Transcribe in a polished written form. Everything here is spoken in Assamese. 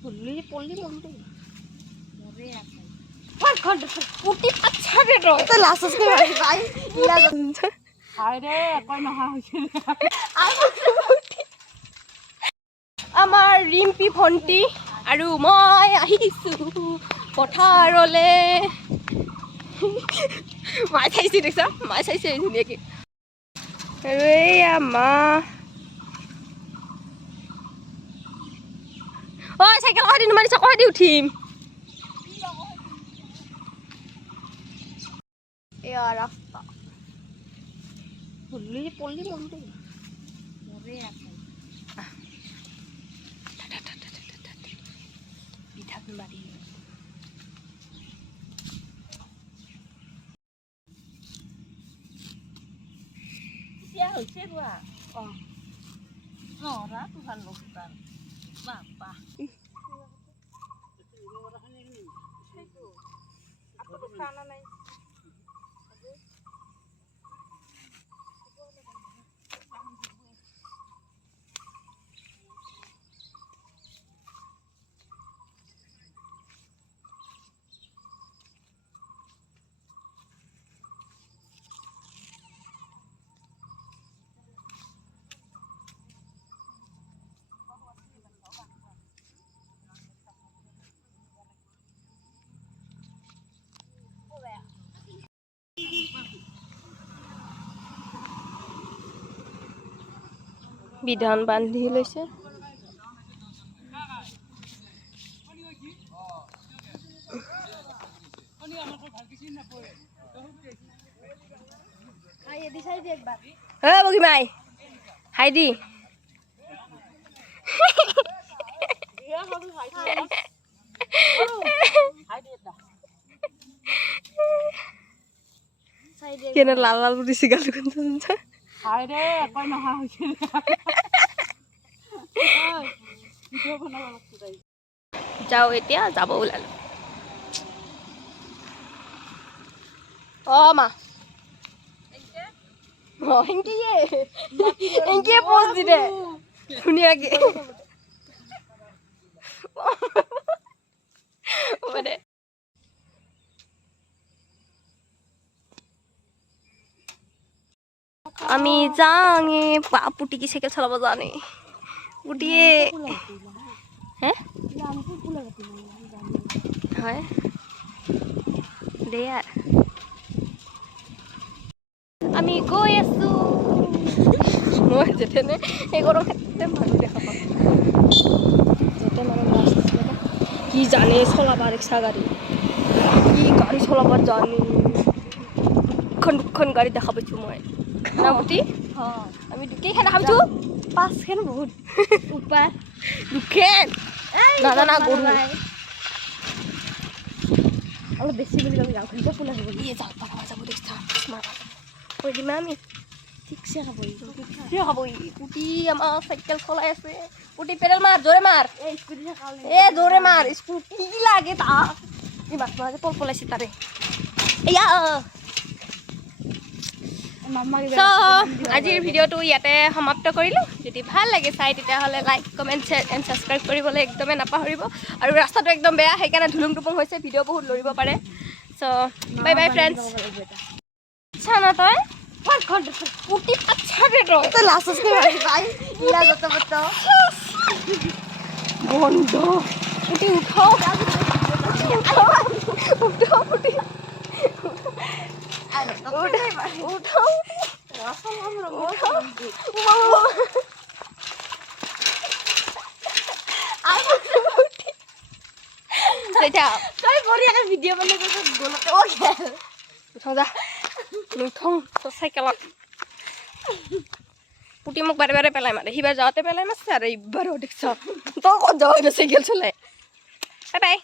ফুলি পলি মনটো মৰে আছে পাঁচ ঘন্টা পুটি আছাৰে ৰ তই লাছস কে ভাই ভাই ইলা হাই ৰে কই নহা হৈছে আমাৰ ৰিম্পি ভন্টি আৰু মই আহিছো পথাৰলে মাই চাইছি দেখছ মাই চাইছে ধুনীয়াকে আৰু এইয়া মা ঐ চাইকেল কই দি নুমানিছ কই দি উঠিম এয়া ৰাস্তা ফুলি পলি মনটো মৰে আছে পিঠা বাড়ি এতিয়া হৈছে ৰোৱা নৰা তো ভাল লগাৰ বাপা আপটো খানা নাই বিধান বান্ধি লৈছে বগীমাই হাই দি কেনে লাল লাল বুলিছে গাল হাই ৰে কই নহা হৈছে যাও এতিয়া যাব ওলালো অ মা এংকে পোজ দি দে ধুনীয়াকে আমি যাওঁগে পুটি কি সাইকেল চালাব জানে পুটিয়ে হয় দে আর আমি গৈ আছো মই যেতেনে এই গরম ক্ষেত্রে মানুষ দেখা পাব যেতে মানে কি জানে চলাবার রিক্সা গাড়ি কি গাড়ি চলাবার জানে দুখন গাড়ি দেখা পাইছো মই না বুটি আমি দুকেইখান দেখা পাইছো পাঁচখান বহুত উপায় দুখেন না না না গরু অলপ বেশি বুলি আমি গাঁওখন ফুল আহিব ইয়ে যাওক পাৰা যাব দেখছা মাৰা কৈ দিম আমি ঠিকছে খাব ঠিকছে খাব পুটি আমাৰ চাইকেল চলাই আছে পুটি পেডেল মাৰ জোৰে মাৰ এ জোৰে মাৰ স্কুটি লাগে তাক এই মাছ মাছ পল পলাইছে তাৰে এয়া আজিৰ ভিডিঅ'টো ইয়াতে সমাপ্ত কৰিলোঁ যদি ভাল লাগে চাই তেতিয়াহ'লে like comment share and subscribe কৰিবলৈ একদমে নাপাহৰিব আৰু ৰাস্তাটো একদম বেয়া সেইকাৰণে ধুলুং টুপুং হৈছে ভিডিঅ' বহুত লৰিব পাৰে চ' বাই বাই ফ্ৰেণ্ডছ চানা তই পুটি আছাৰে ৰ তই লাছস কে ভাই ভাই ইলা যত মত বন্ধ পুটি উঠাও উঠাও পুটি উঠাও তই বঢ়িয়াকে ভিডিঅ' বনাই গলতে উঠাও যা নুঠাও চাইকেলত পুটি মোক বাৰে বাৰে পেলাই মাৰে সিবাৰ যাওঁতে পেলাই মাছে আৰু এইবাৰো দেখছ তই ক'ত যাৱ চাইকেল চলাই বাই বাই